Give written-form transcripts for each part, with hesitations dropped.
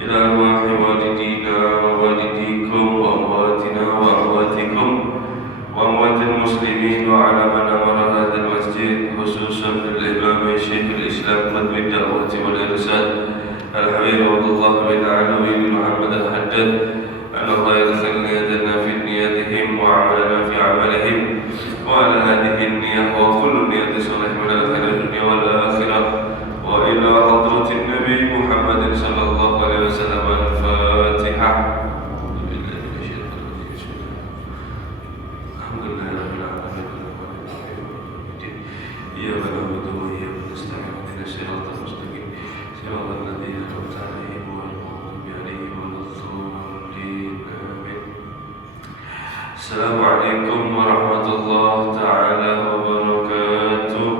إلى أرواح والدينا ووالديكم وأمواتنا وأمواتكم وأموات المسلمين وعلى من أمر هذا المسجد خصوصا الإمام شيخ الإسلام قطب الدعوة والإرشاد الحبيب عبد الله بن علوي بن محمد الحجاج أن الله يدخل نيتنا في نياتهم وعملنا في عملهم وعلى هذه النية وكل نية صالح من الخير الدنيا والآخرة وإلى حضرة النبي محمد صلى الله عليه وسلم الفاتحة. الحمد لله رب العالمين إياك نعبد وإياك نستعين اهدنا الصراط المستقيم صراط الذين أنعمت عليهم غير المغضوب عليهم ولا الضالين آمين. السلام عليكم ورحمة الله تعالى وبركاته.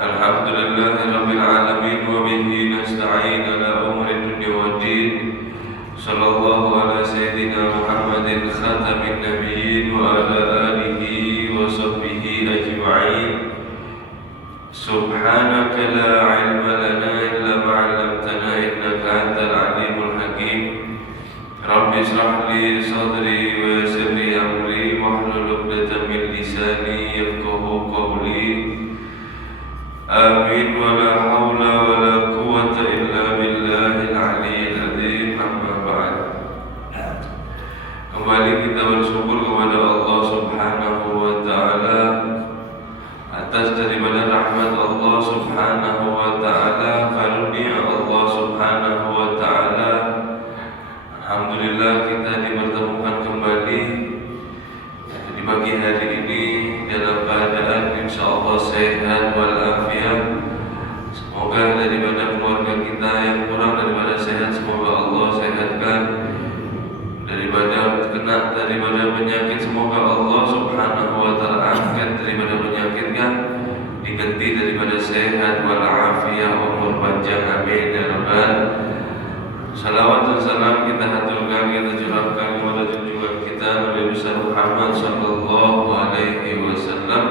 الحمد لله رب العالمين وبه نستعين على أمور الدنيا والدين. صلى الله على سيدنا محمد خاتم النبيين وعلى آله وصحبه أجمعين. سبحانك لا علم لنا إلا ما علمتنا إنك أنت العليم الحكيم. رب اشرح لي صدري ويسر لي أمري واحلل عقدة من لساني يفقهوا قولي. آمين ولا حول ولا قوة إلا بالله العلي العظيم. أما بعد. Kembali kita bersyukur kepada Allah Subhanahu wa taala atas daripada rahmat Allah Subhanahu wa taala, karunia Allah Subhanahu wa taala. Alhamdulillah kita dipertemukan kembali di pagi hari ini dalam keadaan insyaallah sehat walafiat. Semoga daripada keluarga kita yang kurang daripada sehat, semoga Allah sehatkan. Daripada kena daripada penyakit, semoga Allah Subhanahu wa taala angkat daripada penyakit kan, diganti daripada sehat walafiat, umur panjang, amin ya rabbal. Salawat dan salam kita haturkan, kita curahkan kepada junjungan kita Nabi besar Muhammad sallallahu alaihi wasallam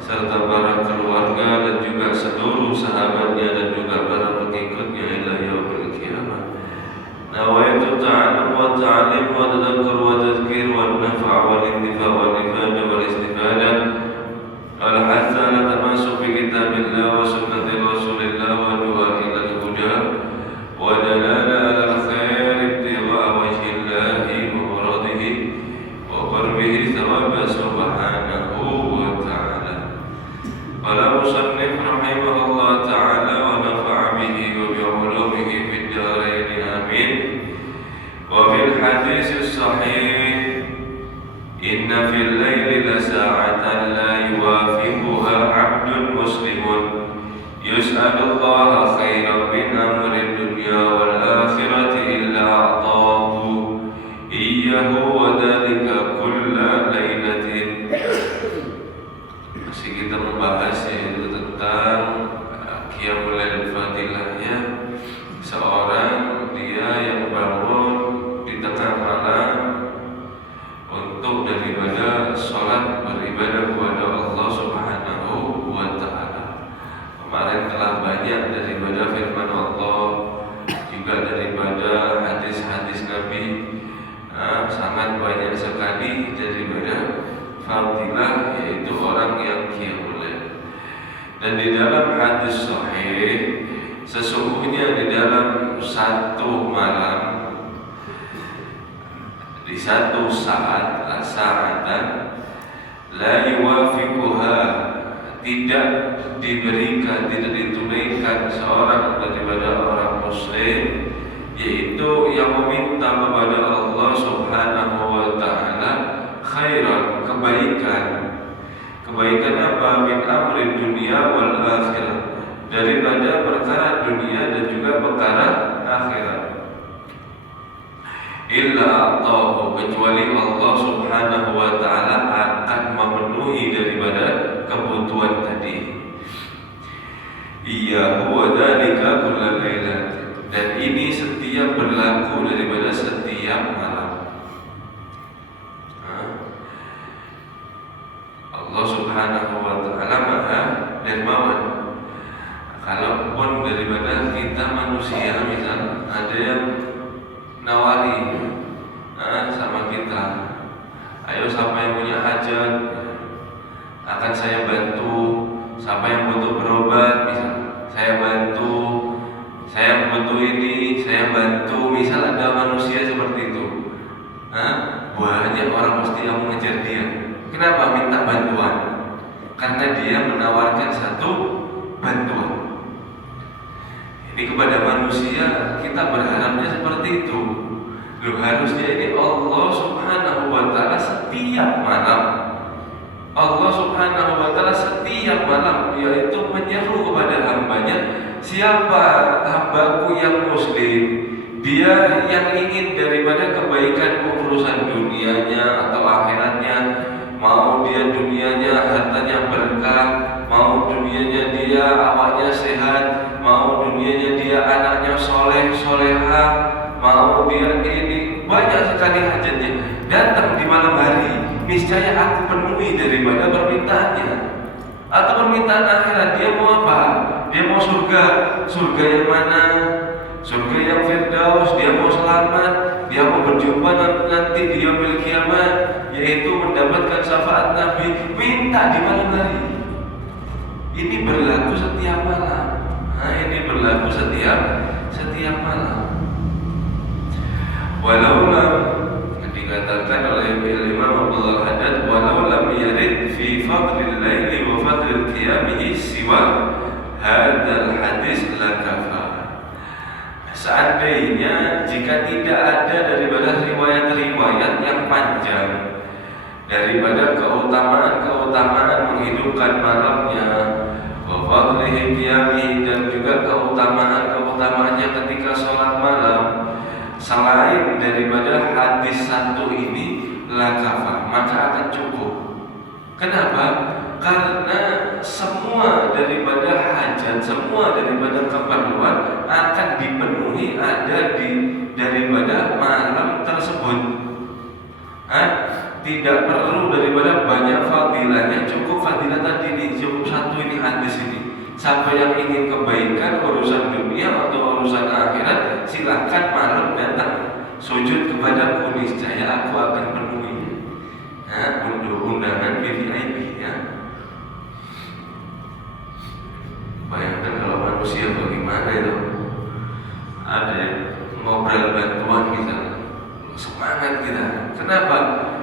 serta para keluarga dan juga seluruh sahabatnya dan juga para pengikutnya ila yaumil qiyamah. Nawaitu ta'allum wa ta'lim wa tadhakkur wa tadhkir wa nafa' wal intifa' wal ifada wal istifadah wal hatta ala tamasuk bi kitabillah wa sunnati rasulillah wa du'a ila al-huda wa dalala ala al-khair ibtigha'a wajhillahi wa muradihi wa qarbihi thawaba subhanahu wa ta'ala. Qala musannif rahimahullah ta'ala wa nafa'a bihi wa bi'ulumihi fid darain amin. Wa fil hadis sahih inna fil layli la sa'atan la yuwafiquha 'abdun muslimun yus'alullaha khairan min amri dunya wal akhirati illa a'tahu iyyahu wa dhalika kulla laylatin. Masih kita membahas yaitu tentang qiyamul lail fadilahnya seorang dia yang bangun di tengah malam untuk daripada sholat beribadah kepada Allah Subhanahu wa ta'ala. Kemarin telah banyak daripada firman Allah, juga daripada hadis-hadis Nabi, sangat banyak sekali daripada fadilah yaitu orang yang qiyamul lail. Dan di dalam hadis sahih, sesungguhnya di dalam satu malam, di satu saat, la sa'atan la yuwafiquha, tidak diberikan, tidak ditunaikan seorang daripada orang muslim, yaitu yang meminta kepada Allah Subhanahu wa ta'ala khairan, kebaikan. Kebaikan apa? Min amri dunia wal akhirah, daripada perkara dunia dan juga perkara akhirat. Illa a'tahu, kecuali Allah Subhanahu wa ta'ala akan memenuhi daripada kebutuhan tadi. Iyyahu wa dhalika kulla lailatin, dan ini setiap berlaku daripada setiap malam. Allah Subhanahu wa ta'ala Maha Dermawan. Kalaupun daripada kita manusia. Misal ada yang nawari sama kita, ayo siapa yang punya hajat akan saya bantu, siapa yang butuh berobat misal saya bantu, saya butuh ini saya bantu. Misal ada manusia seperti itu, banyak orang pasti yang mengejar dia. Kenapa minta bantuan? Karena dia menawarkan satu bantuan. Ini kepada manusia kita berharapnya seperti itu. Loh, harusnya ini Allah Subhanahu wa ta'ala setiap malam, Allah Subhanahu wa ta'ala setiap malam yaitu menyeru kepada hambanya, siapa hambaku yang muslim, dia yang ingin daripada kebaikan urusan dunianya atau akhiratnya, mau dia dunianya hartanya berkah, mau dunianya dia awaknya sehat, mau dunianya dia anaknya soleh solehah, mau dia ini banyak sekali hajatnya, datang di malam hari, niscaya aku penuhi daripada permintaannya. Atau permintaan akhirat, dia mau apa? Dia mau surga, surga yang mana? Surga yang firdaus. Dia mau selamat, dia mau berjumpa nanti di yaumil kiamat, yaitu mendapatkan syafaat Nabi. Minta di malam hari. Ini berlaku setiap malam. Ini berlaku setiap malam. Walau lam, dikatakan oleh Imam Abdullah Haddad, walau lam yarid fi fadlil laili wa fadlil qiyamihi siwa hadzal hadis la kafar. Seandainya jika tidak ada daripada riwayat-riwayat yang panjang daripada keutamaan-keutamaan menghidupkan malamnya, wa fadlihi qiyamihi, dan juga keutamaan-keutamaannya ketika sholat malam, selain daripada hadis satu ini la kafar, maka akan cukup. Kenapa? Karena semua daripada hajat, semua daripada keperluan akan dipenuhi ada di daripada malam tersebut. Tidak perlu daripada banyak fadilahnya, cukup fadilah tadi ini, cukup satu ini hadis ini. Siapa yang ingin kebaikan urusan dunia atau urusan akhirat, silakan malam datang sujud kepadaku, niscaya aku akan penuhi. Undangan VIP ya. Bayangkan kalau manusia bagaimana itu, ada yang ngobrol bantuan misalnya, semangat kita. Kenapa?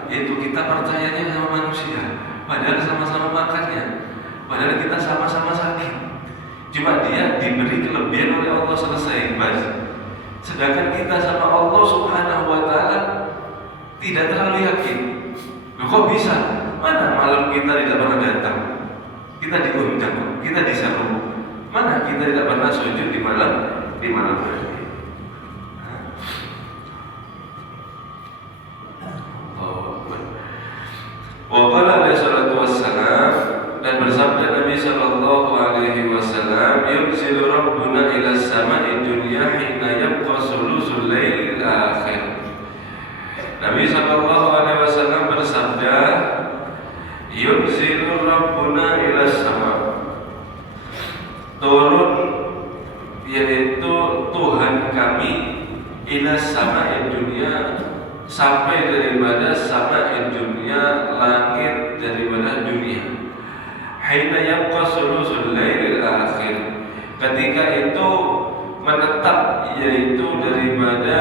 Yaitu kita percayanya sama manusia, padahal sama-sama makannya, padahal kita sama-sama sakit. Cuma dia diberi kelebihan oleh Allah, selesai bas. Sedangkan kita sama Allah Subhanahu wa ta'ala tidak terlalu yakin. Loh, kok bisa? Mana malam kita tidak pernah datang, kita diundang, kita diseru. Mana kita tidak pernah sujud di malam hari. Wa qala alaihi salatu wassalam, dan bersabda Nabi sallallahu alaihi wasallam, yunzilu rabbuna ila samai dunya hina yabqa sulusul lailil akhir. Nabi sallallahu alaihi wasallam bersabda, yunzilu rabbuna ila sama, turun yaitu Tuhan kami ila samai dunya, sampai daripada samai dunia, langit daripada dunia. Hina yabqa sulusul lailil akhir, ketika itu menetap, yaitu daripada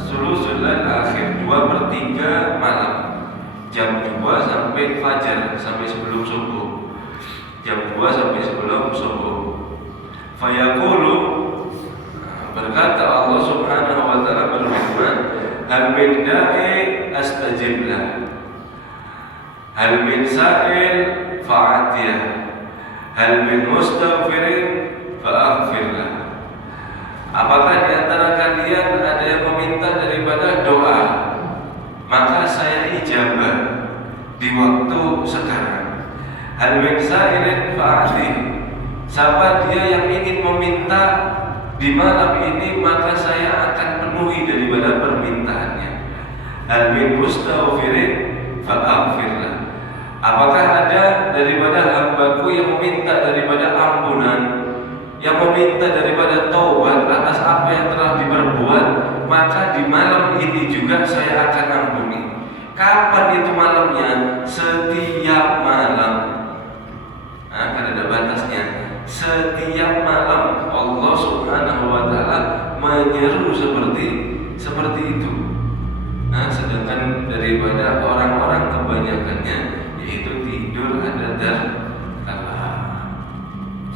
sulusul lail akhir, 2/3 malam, jam 2 sampai fajar, sampai sebelum subuh, jam 2 sampai sebelum subuh. Fayaqulu, berkata Allah Subhanahu wa ta'ala berfirman, hal min da'i astajib lah, hal min sa'il fa'atiyah, hal min mustaghfirin fa'aghfir lah. Apakah di antara kalian ada yang meminta daripada doa, maka saya ijabah di waktu sekarang. Hal min sa'ilin fa'atih, siapa dia yang ingin meminta di malam ini, maka saya akan penuhi daripada permintaannya. Hal min mustaghfirin fa'aghfir lah, apakah ada daripada hambaku yang meminta daripada ampunan, yang meminta daripada taubat atas apa yang telah diperbuat, maka di malam ini juga saya akan ampuni. Kapan itu malamnya? Setiap malam. Nah, kan ada batasnya. Setiap malam Allah Subhanahu wa Ta'ala menyeru seperti itu. Nah, sedangkan daripada orang-orang kebanyakannya yaitu tidur ada terkala.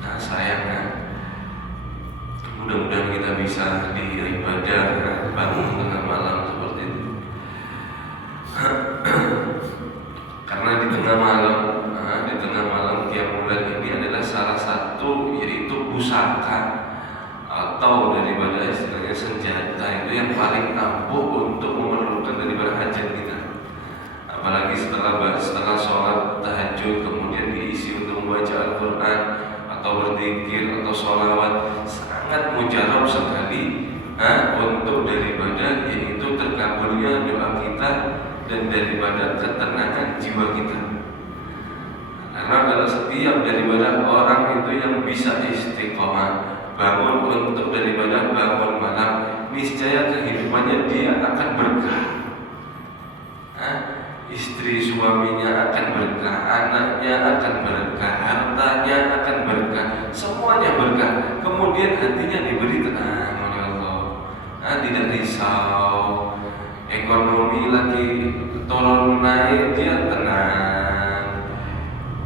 Nah, sayangnya mudah-mudahan kita bisa beribadah bangun tengah malam seperti itu. Karena di tengah malam tiap bulan ini adalah salah satu yaitu pusaka atau daripada istilahnya senjata itu yang paling ampuh untuk memerlukan daripada hajat kita. Apalagi setelah sholat tahajud kemudian diisi untuk membaca Al-Quran atau berzikir atau sholawat, sangat mujarab sekali untuk daripada yaitu terkabulnya doa kita dan daripada ketenangan jiwa kita. Karena kalau setiap daripada orang itu yang bisa istiqomah bangun untuk daripada bangun malam, niscaya kehidupannya dia akan berkah. Istri suaminya akan berkah, anaknya akan berkah, hartanya akan berkah, semuanya berkah. Kemudian hatinya diberi tenang oleh Allah, tidak risau. Ekonomi lagi turun naik, dia tenang.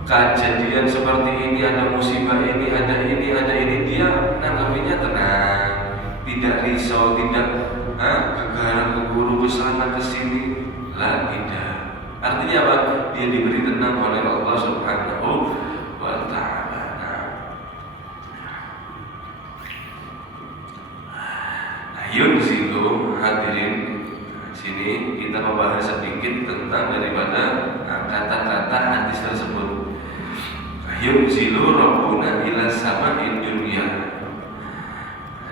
Kejadian seperti ini, ada musibah ini, ada ini, dia nanggapinya tenang, tidak risau, tidak gegara keguru kesana kesini, lah tidak. Artinya apa? Dia diberi tenang oleh Allah Subhanahu wa Ta'ala. Yunzilu hadirin. Sini kita membahas sedikit tentang daripada kata-kata hadis tersebut. Yunzilu Rabbuna ila sama'id dunya.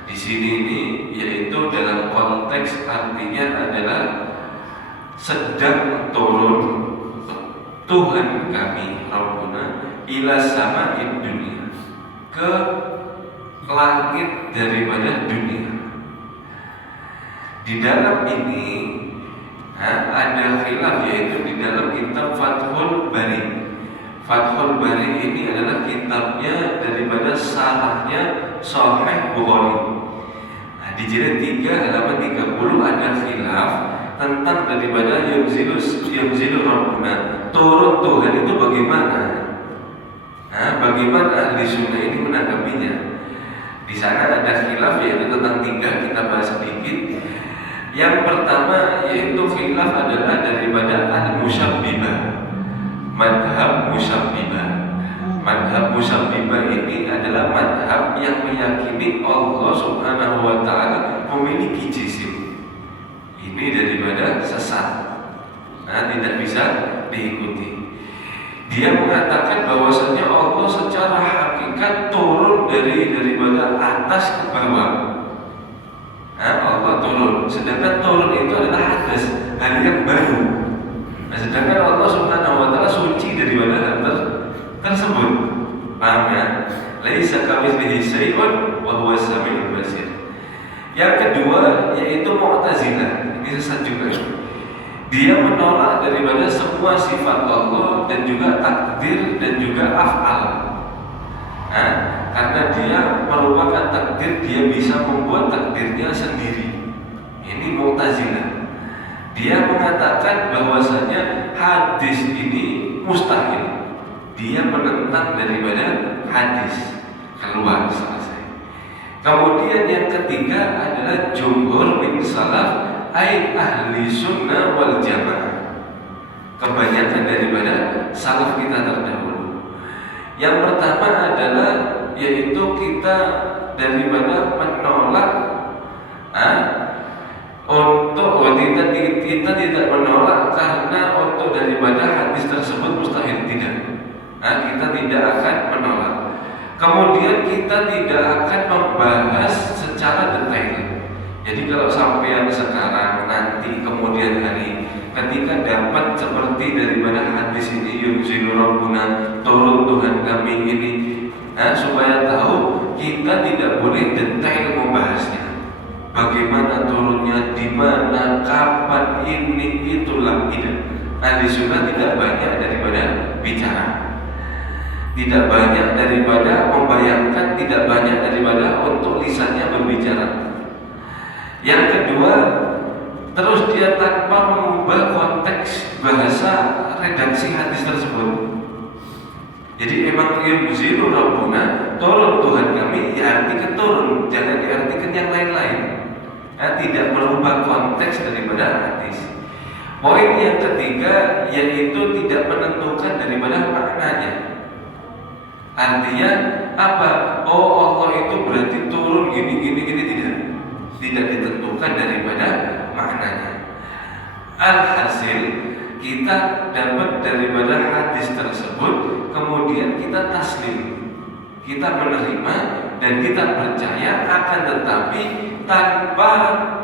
Di sini ini yaitu dalam konteks artinya adalah sedang turun Tuhan kami Rabbuna ila sama'id dunya, ke langit daripada dunia. Di dalam ini ada khilaf, yaitu di dalam kitab Fathul Bari. Fathul Bari ini adalah kitabnya daripada sarahnya Sahih Bukhari. Di jilid 3 halaman 30 ada khilaf tentang daripada yunzilu Rabbuna, turun Tuhan itu bagaimana? Bagaimana ahli sunnah ini menanggapinya? Di sana ada khilaf yaitu tentang 3, kita bahas sedikit. Yang pertama yaitu khilaf adalah daripada al-musyabbibah, madhab musyabbibah. Madhab musyabbibah ini adalah madhab yang meyakini Allah Subhanahu wa Ta'ala memiliki jisim. Ini daripada sesat, tidak bisa diikuti. Dia mengatakan bahwasanya Allah secara hakikat turun daripada atas ke bawah. Allah turun, sedangkan turun itu adalah hadas, hal yang baru. Sedangkan Allah Subhanahu wa Ta'ala suci daripada hal tersebut. Paham ya? Laisa kamitslihi syai'un wa huwas samiul basir. Yang kedua yaitu Mu'tazilah. Ini sesat juga. Dia menolak daripada semua sifat Allah dan juga takdir dan juga af'al. Karena dia merupakan takdir, dia bisa membuat takdirnya sendiri. Ini Mu'tazilah. Dia mengatakan bahwasanya hadis ini mustahil. Dia menentang daripada hadis, keluar selesai. Kemudian yang ketiga adalah jumhur min salaf ay ahli sunnah wal jamaah. Kebanyakan daripada salaf kita terdahulu. Yang pertama adalah yaitu kita daripada menolak kita tidak menolak karena untuk daripada hadis tersebut mustahil, tidak. Kita tidak akan menolak. Kemudian kita tidak akan membahas secara detail. Jadi kalau sampai sekarang nanti kemudian hari ketika dapat seperti daripada hadis ini yunzilu Rabbuna, turun Tuhan kami ini, supaya tahu kita tidak boleh detail membahasnya. Bagaimana turunnya, di mana, kapan, ini, itulah, tidak. Ahli sunnah tidak banyak daripada bicara, tidak banyak daripada membayangkan, tidak banyak daripada untuk lisannya berbicara. Yang kedua, terus dia tanpa mengubah konteks bahasa redaksi hadis tersebut. Jadi emang yunzilu rabbuna, turun Tuhan kami, ya artikan turun, jangan diartikan yang lain-lain. Tidak merubah konteks daripada hadis. Poin yang ketiga yaitu tidak menentukan daripada maknanya. Artinya apa? Oh, Allah itu berarti turun gini tidak ditentukan daripada maknanya. Alhasil kita dapat daripada hadis tersebut, kemudian kita taslim, kita menerima dan kita percaya, akan tetapi tanpa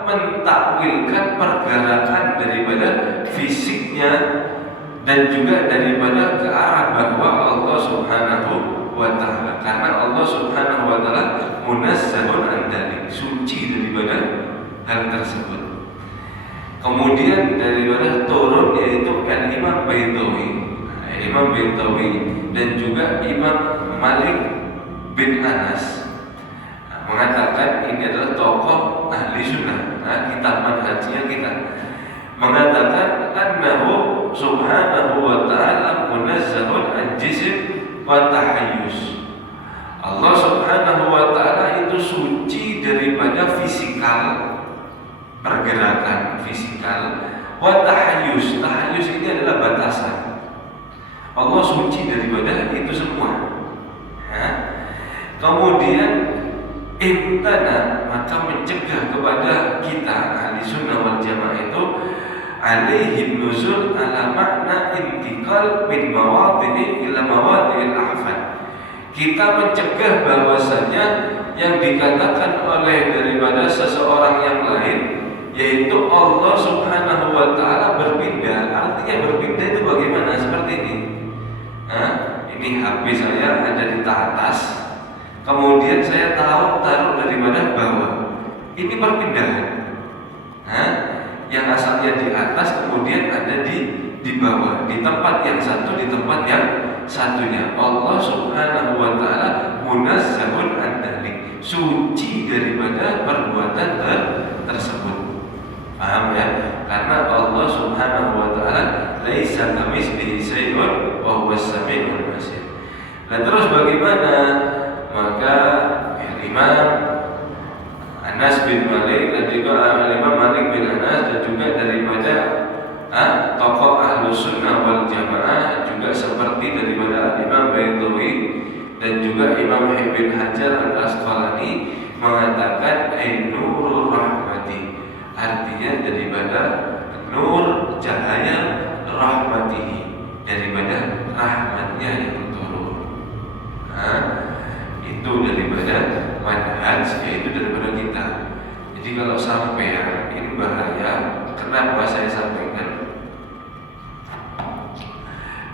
mentakwilkan pergerakan daripada fisiknya dan juga daripada ke arah bahwa Allah Subhanahu wa ta'ala, karena Allah Subhanahu wa ta'ala munazzahun an dzalik, suci daripada hal tersebut. Kemudian daripada turun yaitu kan Imam Baitawi dan juga Imam Malik bin Anas mengatakan ini adalah tokoh ahli sunnah. Kitab manhajnya kita mengatakan annahu subhanahu wa ta'ala munazzahun an jism wa tahayyus. Allah Subhanahu wa ta'ala itu suci daripada fisikal, pergerakan fisikal, wa tahayyus. Tahayyus ini adalah batasan. Allah suci daripada itu semua. Kemudian imtana, maka mencegah kepada kita ahli sunnah wal jamaah itu alaihi nuzul ala makna intiqal min mawadhi'i ila mawadhi'il ahfad. Kita mencegah bahwasanya yang dikatakan oleh daripada seseorang yang lain yaitu Allah Subhanahu wa ta'ala berpindah. Artinya berpindah itu bagaimana? Seperti ini. Ini HP saya ada di atas, kemudian saya taruh daripada bawah. Ini perpindahan. Yang asalnya di atas kemudian ada di bawah, di tempat yang satu, di tempat yang satunya. Allah Subhanahu wa ta'ala munazzahun an dzalik, suci daripada perbuatan tersebut. Paham ya? Karena Allah Subhanahu wa ta'ala laisa kamitslihi syai'un wa huwas samiul basir. Nah, terus bagaimana? Maka Imam Anas bin Malik dan juga Imam Malik bin Anas dan juga daripada tokoh Ahlus Sunnah wal Jamaah, juga seperti daripada Imam Baitawi dan juga Imam Ibn Hajar Al-Asqalani mengatakan nurur rahmati, artinya daripada nur cahaya rahmatihi, daripada rahmatnya yang turun. Itu daripada manhaj, yaitu daripada kita. Jadi kalau sampai ini bahaya, kenapa saya sampaikan?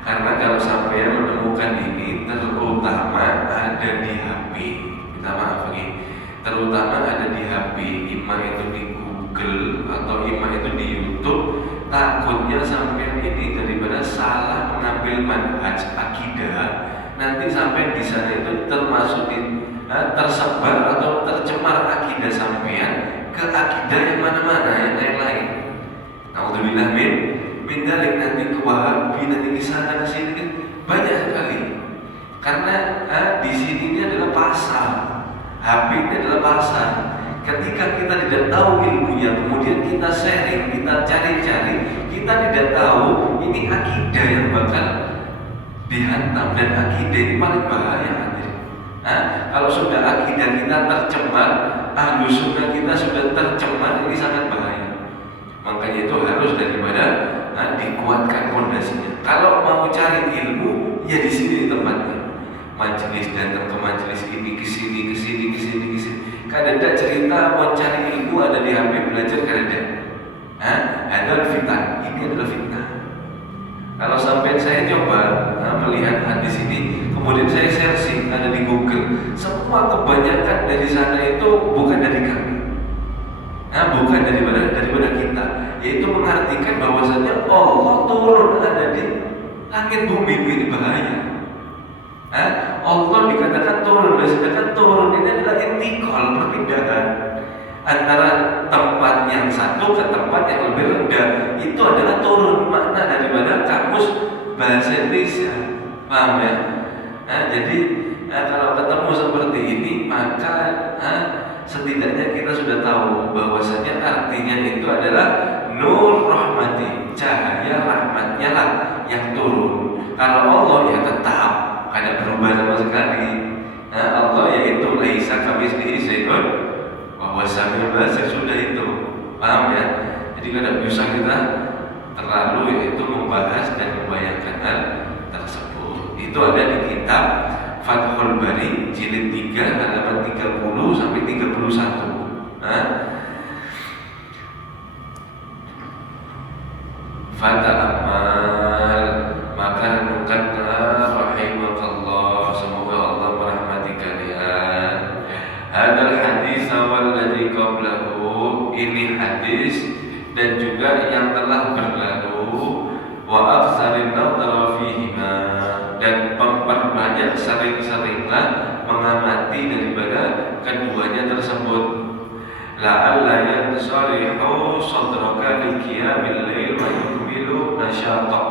Karena kalau sampai menemukan ini terutama ada di HP, minta maaf ini, terutama ada di HP, imam itu di Google atau imam itu di YouTube, takutnya sampai ini daripada salah mengambil manhaj akidah, nanti sampai di sana itu termasuk tersebar atau tercemar akidah sampean ke akidah yang mana-mana, yang lain-lain. Alhamdulillah min dalik, nanti ke Wahabi, nanti ke sana ke sini kan banyak sekali. Karena di sini ini adalah pasar, HP ini adalah pasar. Ketika kita tidak tahu ilmunya, kemudian kita sharing, kita cari-cari, kita tidak tahu ini akidah yang bakal dihantam, dan akidah ini paling bahaya. Kalau sudah akidah kita tercemar, ahlu sunnah kita sudah tercemar, ini sangat bahaya. Makanya itu harus daripada dikuatkan fondasinya. Kalau mau cari ilmu, ya di sini tempatnya. Majelis, datang ke majelis ini, ke sini. Kadang-kadang cerita mau cari ilmu ada di HP, belajar kadang-kadang. Ada fitnah, ini adalah fitnah. Kalau sampai saya coba melihat hadis ini, kemudian saya searching ada di Google, semua kebanyakan dari sana itu bukan dari kami, bukan daripada kita, yaitu mengartikan bahwasanya Allah turun ada di langit bumi. Ini bahaya. Allah dikatakan turun, sedangkan turun ini adalah intikal, perpindahan antara tempat yang satu ke tempat yang lebih rendah. Itu adalah turun, makna daripada kamus bahasa Indonesia. Paham ya? Jadi kalau ketemu seperti ini, maka setidaknya kita sudah tahu bahwasanya artinya itu adalah nur rahmati, cahaya rahmatnya lah yang turun. Kalau Allah ya tetap ada berubah sama sekali. Allah yaitu laisa kamitslihi syai'un wa huwas samiul basir, sudah itu. Paham ya? Jadi tidak bisa kita terlalu yaitu membahas dan membayangkan hal tersebut. Itu ada di kitab Fathul Bari jilid 3 halaman 30 sampai 31. Fata'amal, maka renungkanlah rahimakallah, semoga Allah merahmati kalian. Hadal hadis walladzi qablahu, ini hadis dan juga yang telah berlalu. Wa aktsarin nadhara fihima, dan memperbanyak sering-seringlah mengamati daripada keduanya tersebut. La'alla yansarihu sadraka liqiyamil lail wa yukmilu nasyata.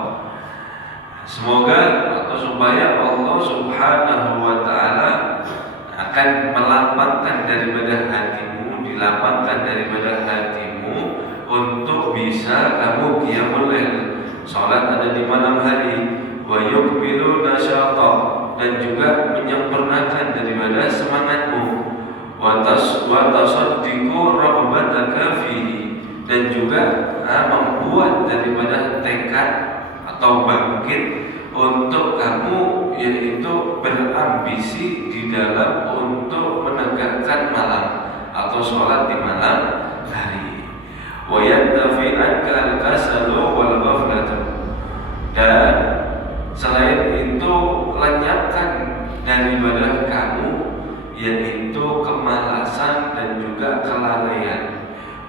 Semoga atau supaya Allah Subhanahu wa taala akan melapangkan daripada hatimu, dilapangkan daripada hatimu untuk bisa kamu qiyamul lail, salat ada di malam hari, wa yukmilu nasyata, dan juga menyempurnakan daripada semangatmu, wa tasaddiqu ragbataka fihi, dan juga membuat daripada tekad atau bangkit untuk kamu yaitu berambisi di dalam untuk menegakkan malam atau sholat di malam hari. Wa yantafi anka al-kasalu wal ghaflatu, dan selain itu lenyapkan daripada kamu yaitu kemalasan dan juga kelalaian.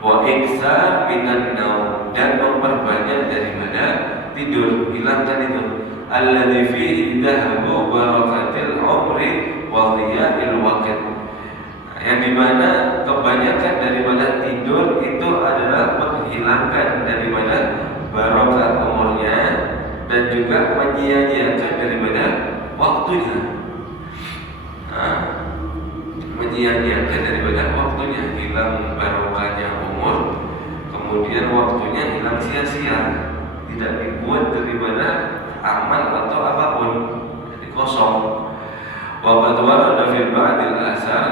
Wa iktsar minan naum, dan memperbanyak daripada tidur, hilangkan itu. Alladzi fihi dhahabu barakatil umri wa dhiya'il waqt, yang dimana kebanyakan daripada tidur itu adalah menghilangkan daripada barokah umurnya dan juga menyia-nyiakan daripada waktunya. Menyia-nyiakan daripada waktunya, hilang barokahnya umur, kemudian waktunya hilang sia-sia, tidak dibuat daripada amal atau apapun, jadi kosong. Wa qad warada fil ba'dil asar,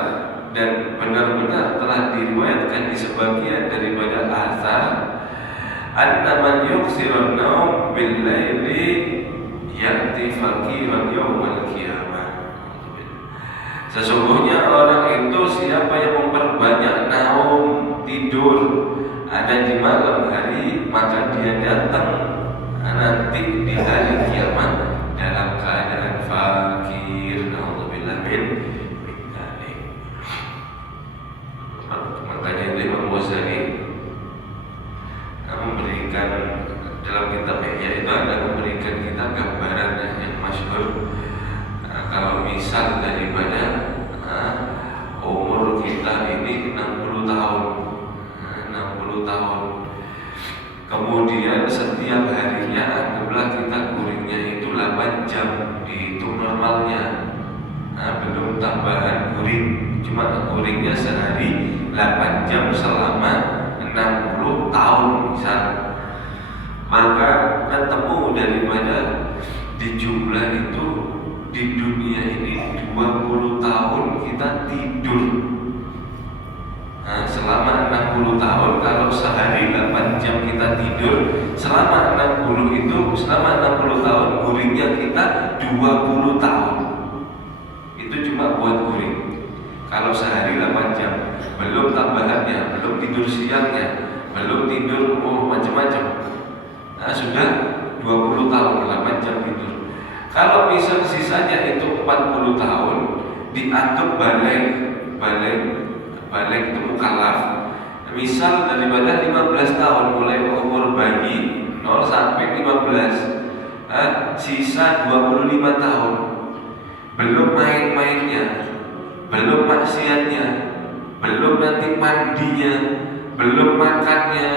dan benar-benar telah diriwayatkan di sebagian daripada asar, anna man yuksirun naum bil laili ya'ti faqiran yaumal qiyamah. Sesungguhnya orang itu siapa yang memperbanyak naum, tidur ada di malam hari, maka dia datang nanti di hari kiamat dalam keadaan fakir. Nauzubillah min dzalik. Makanya Imam Ghazali memberikan dalam kitabnya itu ada memberikan kita gambaran yang masyhur. Kalau misal daripada umur kita ini 60 tahun, 60 tahun, kemudian setiap harinya anggaplah kita guringnya itu 8 jam, dihitung normalnya, belum tambahan guring, cuma guringnya sehari 8 jam selama 60 tahun misal, maka ketemu daripada di jumlah itu di dunia ini 20 tahun kita tidur. Selama 60 tahun, kalau sehari 8 jam kita tidur, selama 60 itu, selama 60 tahun guringnya kita 20 tahun. Itu cuma buat guring. Kalau sehari 8 jam, belum tambahannya, belum tidur siangnya, belum tidur macam-macam. Sudah 20 tahun, 8 jam tidur. Kalau misal sisanya itu 40 tahun, dianggap balik itu mukallaf. Misal daripada 15 tahun mulai umur bayi 0 sampai 15, sisa 25 tahun, belum main-mainnya, belum maksiatnya, belum nanti mandinya, belum makannya,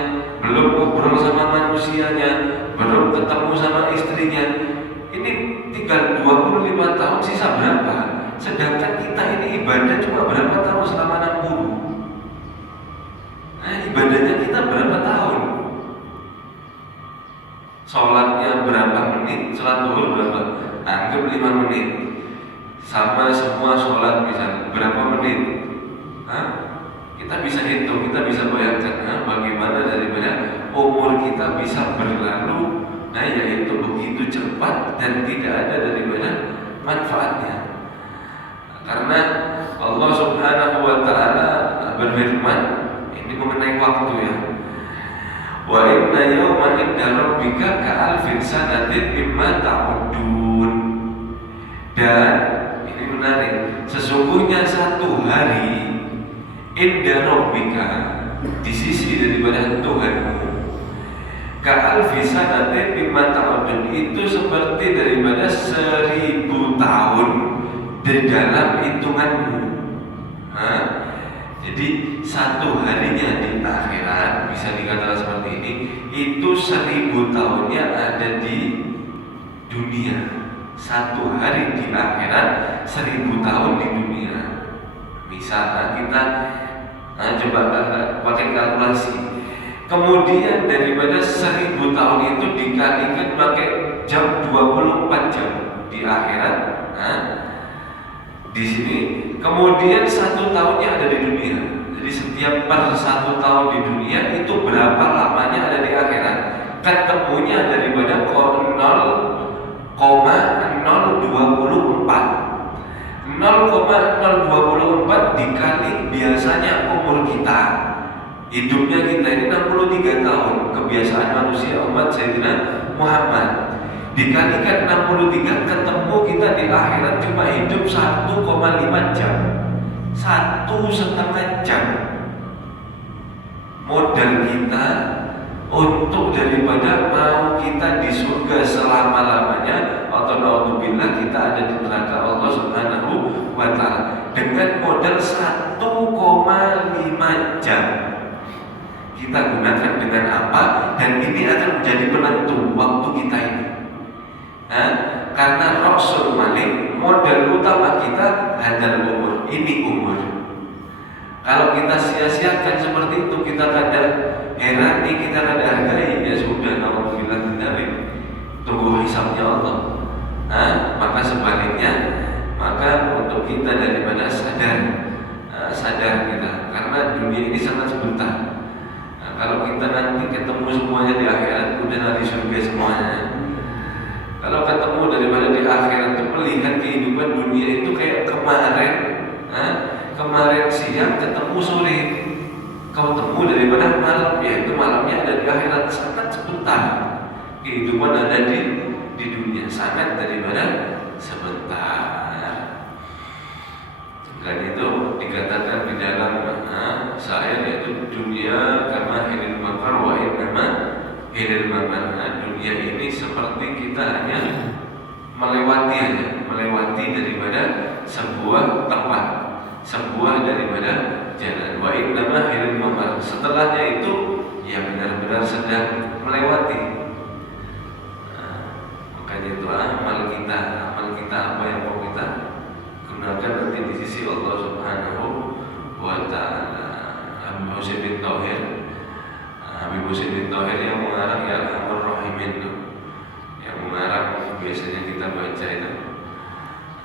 belum ngobrol sama manusianya, belum ketemu sama istrinya. Ini tinggal 25 tahun, sisa berapa? Sedangkan kita ini ibadah cuma berapa tahun selama 60. Ibadahnya kita berapa tahun? Sholatnya berapa menit? Sholat zuhur berapa? Anggap 5 menit. Sama semua sholat misalnya berapa menit? Kita bisa hitung, kita bisa bayangkan bagaimana daripada umur kita bisa berlalu, yaitu begitu cepat dan tidak ada daripada manfaatnya. Karena Allah Subhanahu wa Ta'ala berfirman, ini mengenai waktu ya. Wa inna yawma inda rabbika ka'alfin sanatin mimma ta'udun. Dan ini menarik, sesungguhnya satu hari inda rabbika, di sisi daripada Tuhanmu, ka'alfi sanatin mimma ta'udun, itu seperti daripada 1000 tahun di dalam hitunganmu. Jadi satu harinya di akhirat, bisa dikatakan seperti ini, itu 1000 tahunnya ada di dunia. Satu hari di akhirat, 1000 tahun di dunia. Misalnya kita coba pakai kalkulasi, kemudian daripada 1000 tahun itu dikalikan pakai jam 24 jam di akhirat. Di sini kemudian 1 tahunnya ada di dunia. Jadi setiap per 1 tahun di dunia itu berapa lamanya ada di akhirat? Ketemunya daripada 0,024 dikali biasanya umur kita. Hidupnya kita ini 63 tahun, kebiasaan manusia umat Sayyidina Muhammad. Dikalikan 63, ketemu kita di akhirat cuma hidup 1,5 jam, 1,5 jam. Modal kita untuk daripada mau kita di surga selama-lamanya atau naudzubillah kita ada di neraka Allah Subhanahu wa Ta'ala dengan modal 1,5 jam. Kita gunakan dengan apa? Dan ini akan menjadi penentu waktu kita ini. Karena Rasul Malik, modal utama kita adalah umur. Ini umur. Kalau kita sia-siakan seperti itu, kita kadang herani, kita kadang hargai, ya sudah, naudzubillah dzalik, tunggu hisabnya Allah. Maka sebaliknya, maka untuk kita daripada sadar kita, karena dunia ini sangat sebentar. Kalau kita nanti ketemu semuanya di akhirat, udah nanti surga semuanya. Kalau ketemu daripada di akhirat itu melihat kehidupan dunia itu kayak kemarin siang ketemu sore, kau temu daripada malam, yaitu malamnya ada di akhirat. Sangat sebentar kehidupan ada di dunia, sangat daripada sebentar. Dan itu dikatakan di dalam saya, yaitu dunia karena hilil makar wa innama hilil makar. Dunia ini seperti kita hanya melewati daripada sebuah tempat, sebuah daripada jalan. Wa innama hilil makar. Setelahnya itu ya benar-benar sedang melewati. Makanya itu amal kita apa yang mau kita gunakan nanti di sisi Allah Subhanahu wa Ta'ala. Habib Husain bin Thahir yang mengarang ya Arhamar Rahimin itu, yang mengarang biasanya kita baca itu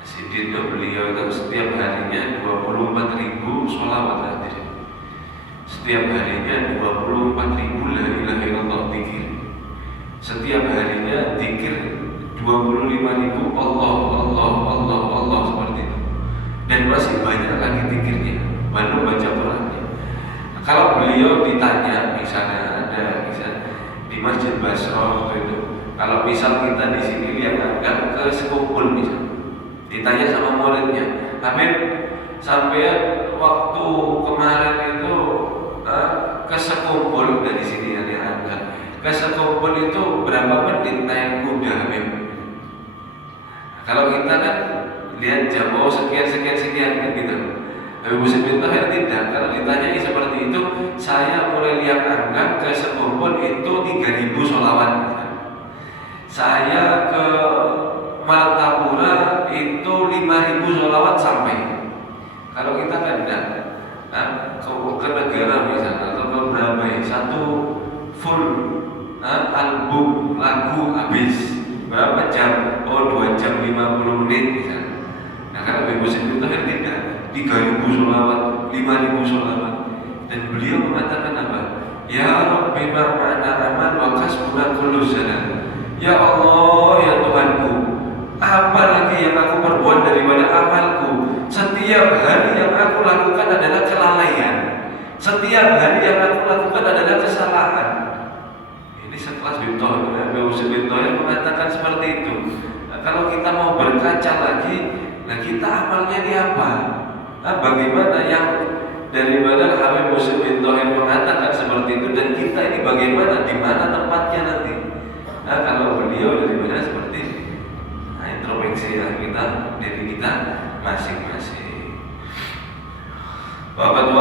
sidin itu, beliau itu setiap harinya 24.000 sholawat hadir. Setiap harinya 24.000 la ilaha illallah zikir. Setiap harinya zikir 25.000 Allah seperti itu. Dan masih banyak lagi zikirnya, baru baca Qurannya. Kalau beliau ditanya, misalnya ada di Masjid Basra waktu itu, Kalau misal kita di sini lihat agak ke sekumpul misal, ditanya sama muridnya, Habib, sampai waktu kemarin itu ke sekumpul dari sini yang diangkat, ke sekumpul itu berapa menit naik kuda, Habib? Kalau kita kan lihat jam sekian kan gitu. Habib Muslim bin Tahir tidak. Kalau ditanyai seperti itu, saya mulai lihat angka ke sekumpul itu 3.000 sholawat. Saya ke Martapura itu 5.000 sholawat sampai. Kalau kita kan tidak, ke negara misalnya atau ke berapa ya, satu full album lagu habis berapa jam? Oh 2 jam 50 menit misalnya. Nah kalau Habib Muslim bin Tahir tidak, 3.000 sholawat, 5.000 sholawat. Dan beliau mengatakan apa? Ya Rabbi ma'ana aman wa kasbuna kullu sana. Ya Allah, ya Tuhanku, apa lagi yang aku perbuat daripada amalku? Setiap hari yang aku lakukan adalah kelalaian. Setiap hari yang aku lakukan adalah kesalahan. Ini sekelas Habib Muslim bin Tahir mengatakan seperti itu. Nah, kalau kita mau berkaca lagi, nah kita amalnya ini apa? Nah, bagaimana yang daripada Habib Muslim bin Tahir mengatakan seperti itu, dan kita ini bagaimana, di mana tempatnya nanti? Nah, kalau beliau dari mana seperti ini, nah, introspeksi kita, diri kita masing-masing. Bapak